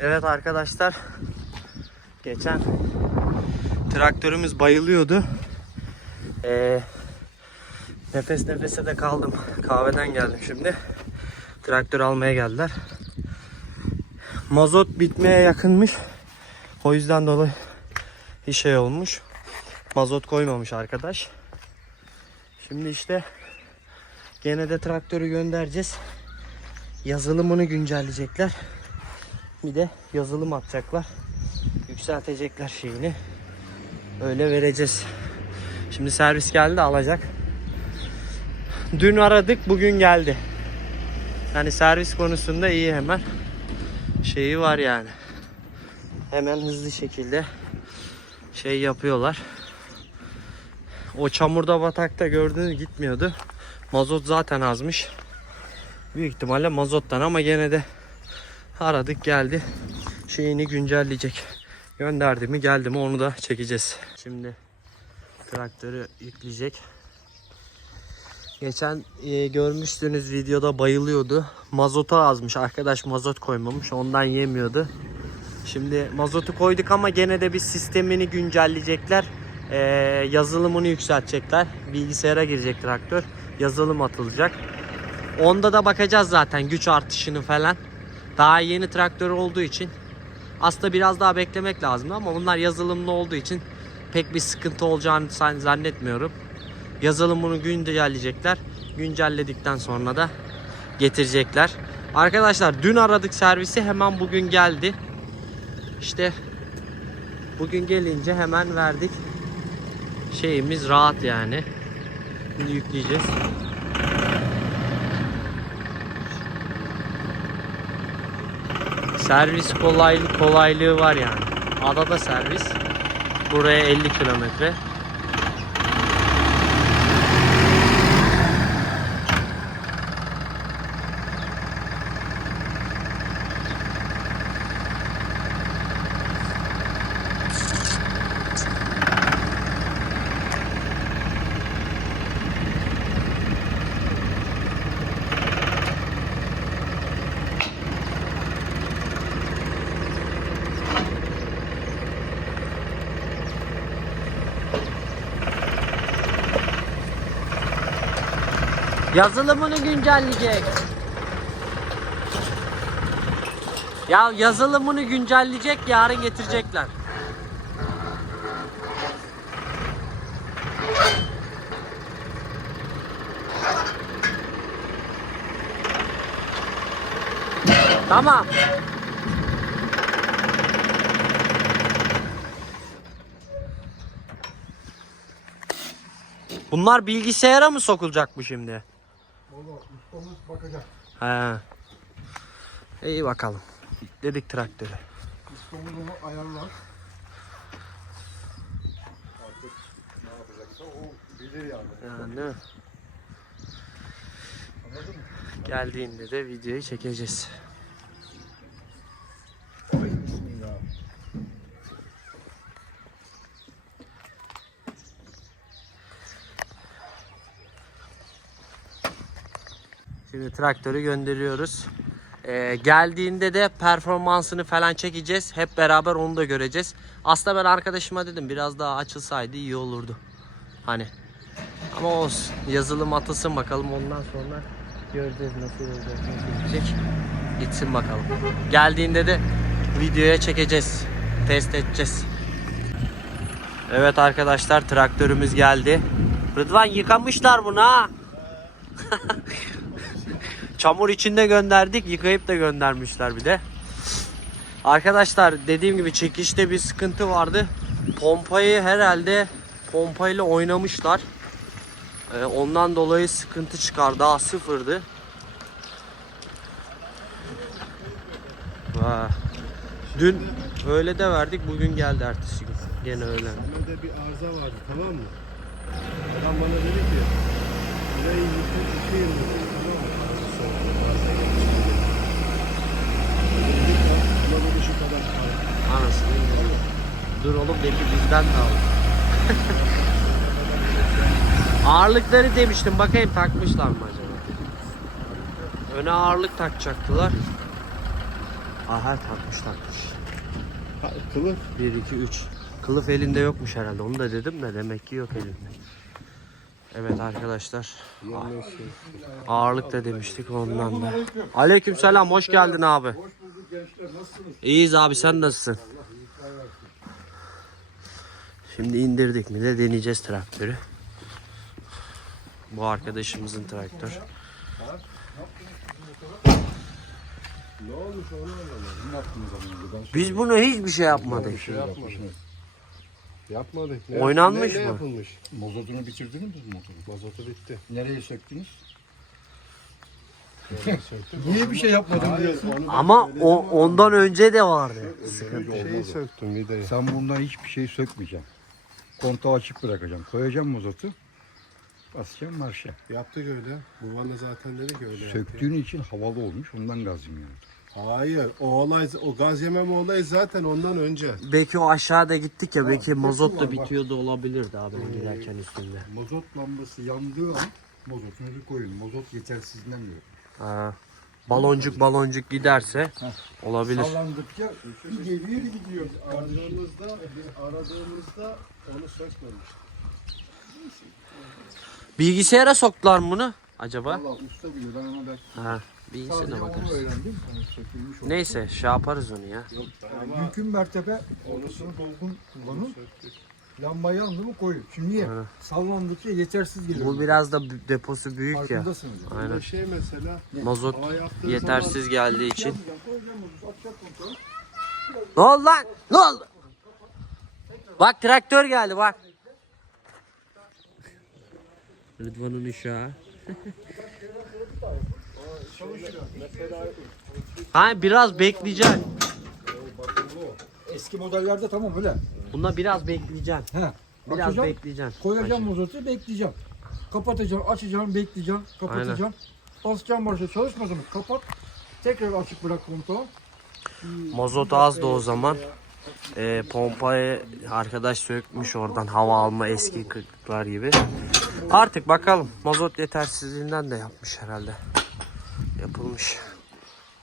Evet arkadaşlar. Geçen traktörümüz bayılıyordu. Ee, nefes nefese de kaldım. Kahveden geldim şimdi. Traktör almaya geldiler. Mazot bitmeye yakınmış. O yüzden dolayı bir şey olmuş. Mazot koymamış arkadaş. Şimdi işte gene de traktörü göndereceğiz. Yazılımını güncelleyecekler. Bir de yazılım atacaklar. Yükseltecekler şeyini. Öyle vereceğiz. Şimdi servis geldi alacak. Dün aradık bugün geldi. Yani servis konusunda iyi hemen. Şeyi var yani. Hemen hızlı şekilde şey yapıyorlar. O çamurda batakta gördüğünüz gitmiyordu. Mazot zaten azmış. Büyük ihtimalle mazottan ama gene de aradık geldi. Şeyini güncelleyecek. Gönderdi mi geldi mi onu da çekeceğiz. Şimdi traktörü yükleyecek. Geçen e, görmüştünüz videoda bayılıyordu. Mazota azmış. Arkadaş mazot koymamış. Ondan yemiyordu. Şimdi mazotu koyduk ama gene de bir sistemini güncelleyecekler. Ee, yazılımını yükseltecekler. Bilgisayara girecek traktör. Yazılım atılacak. Onda da bakacağız zaten güç artışını falan. Daha yeni traktör olduğu için aslında biraz daha beklemek lazım ama bunlar yazılımlı olduğu için pek bir sıkıntı olacağını zannetmiyorum. Yazılımını güncelleyecekler. Güncelledikten sonra da getirecekler. Arkadaşlar dün aradık servisi hemen bugün geldi. İşte bugün gelince hemen verdik. Şeyimiz rahat yani. Şimdi yükleyeceğiz. Servis kolaylık kolaylığı var yani. Adada servis. Buraya 50 kilometre. Yazılımını güncelleyecek. Ya yazılımını güncelleyecek yarın getirecekler. Tamam. Bunlar bilgisayara mı sokulacak bu şimdi? Valla ustamız bakacak. He. İyi bakalım. Dedik traktörü. Ustamız onu ayarlar. Artık ne yapacaksa o bilir yani. Yani değil mi? Anladın mı? Geldiğinde de videoyu çekeceğiz. Şimdi traktörü gönderiyoruz. Ee, geldiğinde de performansını falan çekeceğiz. Hep beraber onu da göreceğiz. Aslında ben arkadaşıma dedim biraz daha açılsaydı iyi olurdu. Hani. Ama olsun. Yazılım atılsın bakalım ondan sonra göreceğiz nasıl olacak. Gitsin bakalım. Geldiğinde de videoya çekeceğiz. Test edeceğiz. Evet arkadaşlar traktörümüz geldi. Rıdvan yıkamışlar bunu ha. Çamur içinde gönderdik. Yıkayıp da göndermişler bir de. Arkadaşlar dediğim gibi çekişte bir sıkıntı vardı. Pompayı herhalde pompayla oynamışlar. Ee, ondan dolayı sıkıntı çıkar. Daha sıfırdı. Vay. Dün öyle de verdik. Bugün geldi ertesi gün. Gene öyle. Hemen bir arıza vardı tamam mı? Adam bana dedi ki burayı yıkayın dedi. Anasını. Dur oğlum belki bizden de al. Ağırlıkları demiştim bakayım takmışlar mı acaba? Öne ağırlık takacaktılar. Aha takmış takmış. Kılıf. 1 2 3. Kılıf elinde yokmuş herhalde. Onu da dedim de demek ki yok elinde. Evet arkadaşlar. Ağırlık da demiştik ondan da. Aleyküm selam. Hoş geldin abi. Hoş bulduk gençler. Nasılsınız? İyiyiz abi sen nasılsın? Şimdi indirdik mi de deneyeceğiz traktörü. Bu arkadaşımızın traktör. Biz bunu hiçbir şey yapmadık. bir şey yapmışsınız. Yapmadık. Oynanmış ne, ne mı? yapılmış? Mozotunu bitirdiniz mi motoru? Mazotu bitti. Nereye söktünüz? Niye bir şey yapmadın Hayır, diyorsun? Ama o, ondan önce de vardı. Şeyi söktüm vidayı. Sen bundan hiçbir şey sökmeyeceksin. Kontağı açık bırakacaksın. Koyacaksın mozotu. Basacaksın marşa. Yaptık öyle. Bu bana zaten dedi ki öyle yaptı. Söktüğün için havalı olmuş. Ondan gaz yemiyor. Hayır. O olay, o gaz yememe olayı zaten ondan önce. Belki o aşağıda gittik ya belki mazot var, da bak. bitiyordu olabilirdi abi giderken üstünde. Mozot lambası yandığı an mozotunuzu koyun. Mozot yetersizleniyor. Ha. Baloncuk baloncuk giderse olabilir. Sallandıkça bir geliyor bir gidiyor. Aradığımızda, biz aradığımızda onu sökmemiştik. Bilgisayara soktular mı bunu acaba? Valla usta biliyor. Ben ona belki Ha. Sadece Bilgisayara onu bakarız. öğrendim. Yani o. Neyse şey yaparız onu ya. Yani mümkün mertebe ortasını dolgun kullanın. Lambayı yandı mı koyun. Şimdi niye? Aynen. Sallandıkça yetersiz geliyor. Bu biraz da deposu büyük ya. Farkındasınız. yani. Aynen. Bir şey mesela Mazot hava yaptığı yetersiz geldiği için. Yapmayacağım, koyacağım onu, atacak kontrol. Ne oldu lan? Ne oldu? Bak traktör geldi bak. Rıdvan'ın uşağı. ha biraz bekleyeceksin. Eski modellerde tamam öyle. Bunda biraz bekleyeceksin. He. Biraz Açacağım, bekleyeceksin. koyacağım mozotu bekleyeceğim. Kapatacağım, açacağım, bekleyeceğim, kapatacağım. Basacağım marşa çalışmadı mı? Kapat. Tekrar açık bırak kontağı. Mazot az da o zaman. Ee, pompayı arkadaş sökmüş oradan hava alma eski kırklar gibi. Artık bakalım. Mazot yetersizliğinden de yapmış herhalde. Yapılmış.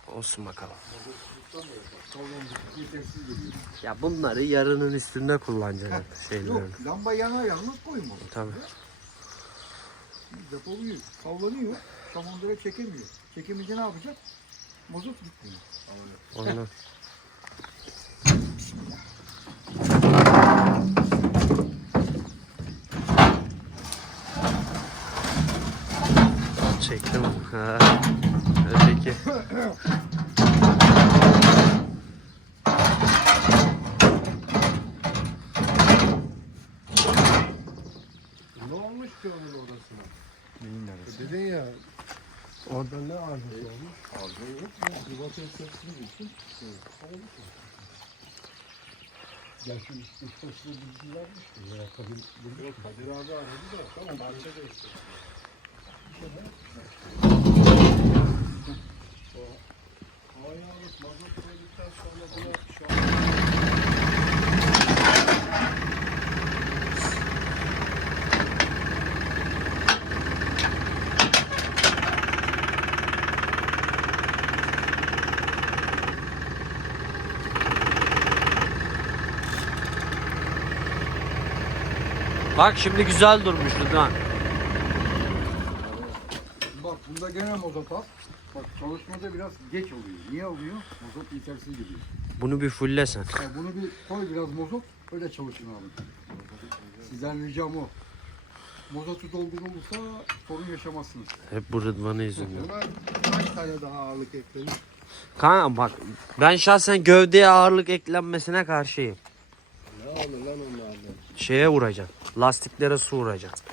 Olsun bakalım. Ya bunları yarının üstünde kullanacaksın şeylerini. Yok, lamba yanar yanmaz koyma. Tabii. Depoluyor, sallanıyor. Şamandıra çekemiyor. Çekemeyince ne yapacak? Mazot gitmiyor. Aynen. Çektim. Ne olmuş ki onun odasına? Neyin neresi? Dedin ya orada ne arıza olmuş? Ağzı yok. Yuvata sesini bilsin. Ya şu ustası bilgi vermiş mi? Ya kadın Yok Kadir abi aradı da tamam parça değişti. O Bak şimdi güzel durmuş Rıdvan. Bak bunda gene mozot al. Bak çalışmada biraz geç oluyor. Niye oluyor? Mozot yetersiz geliyor. Bunu bir fulle sen. Ya bunu bir koy biraz mozot. Öyle çalışın abi. Sizden ricam o. Mozotu dolgun olursa sorun yaşamazsınız. Hep bu Rıdvan'ı yüzünden. buna kaç tane daha ağırlık eklemiş? Kanka bak ben şahsen gövdeye ağırlık eklenmesine karşıyım. Ne olur lan onlardan? Şeye vuracaksın. Lastiklere su vuracaksın.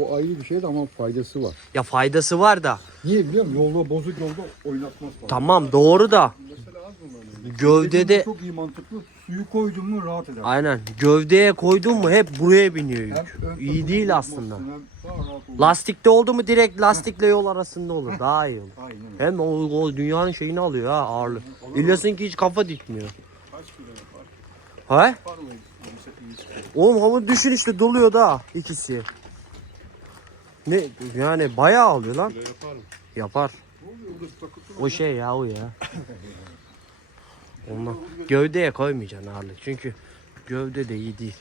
O ayrı bir şey de ama faydası var. Ya faydası var da. Niye biliyor musun? Yolda bozuk yolda oynatmaz falan. Tamam doğru da. Mesela az kullanıyor. Gövdede Çok iyi mantıklı. Suyu koydun mu rahat eder. aynen gövdeye koydun mu hep buraya biniyor Hem yük. ön İyi tarafı değil aslında. hem daha rahat olur. Lastikte oldu mu direkt lastikle yol arasında olur. Daha iyi olur. Aynen öyle. Hem o, o dünyanın şeyini alıyor ha ağırlık. İlyas'ın ki hiç kafa dikmiyor. Kaç kilo yapar? Ha? Var mı? Oğlum hamur düşün işte doluyor da ikisi. Ne yani bayağı alıyor lan. Kilo yapar mı? Yapar. O şey ya o ya. Ondan gövdeye koymayacaksın ağırlık. Çünkü gövde de iyi değil.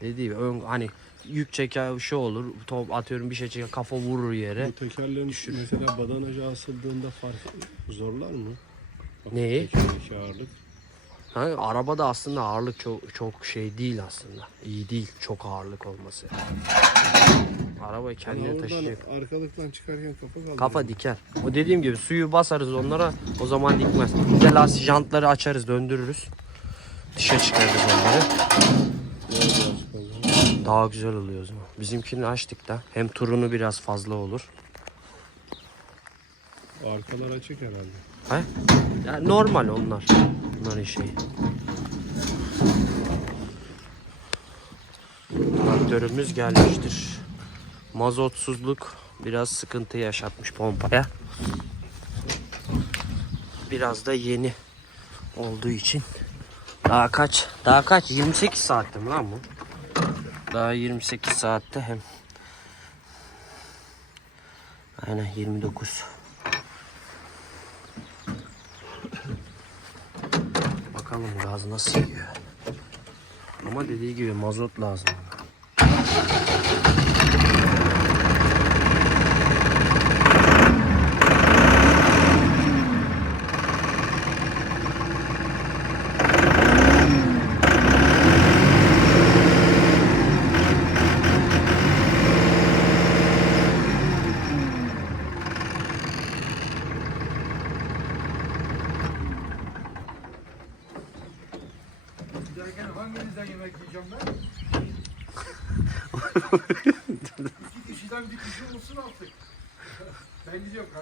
Dediği ön hani yük çeker şey olur. Top atıyorum bir şey çeker kafa vurur yere. Bu tekerlerin mesela badanajı asıldığında fark zorlar mı? Bak, Neyi? Tekerdeki ağırlık. Ha, arabada aslında ağırlık çok çok şey değil aslında. İyi değil çok ağırlık olması. Arabayı Yani kendine oradan taşıyacak. arkalıktan çıkarken kafa kaldırıyor. Kafa diker. O dediğim gibi suyu basarız onlara o zaman dikmez. Bir de lastik jantları açarız döndürürüz. Dışa çıkarırız onları. Daha güzel oluyor o zaman. Bizimkini açtık da hem turunu biraz fazla olur. Arkalar açık herhalde. He? Ya normal onlar. Bunların şeyi. Traktörümüz gelmiştir. Mazotsuzluk biraz sıkıntı yaşatmış pompaya. Biraz da yeni olduğu için daha kaç? Daha kaç? 28 saatte mi lan bu? Daha 28 saatte hem Aynen 29. Bakalım gaz nasıl yiyor. Ama dediği gibi mazot lazım. Giderken hanginizden yemek yiyeceğim ben? İki kişiden bir kişi olsun artık. Ben gidiyorum kardeşim.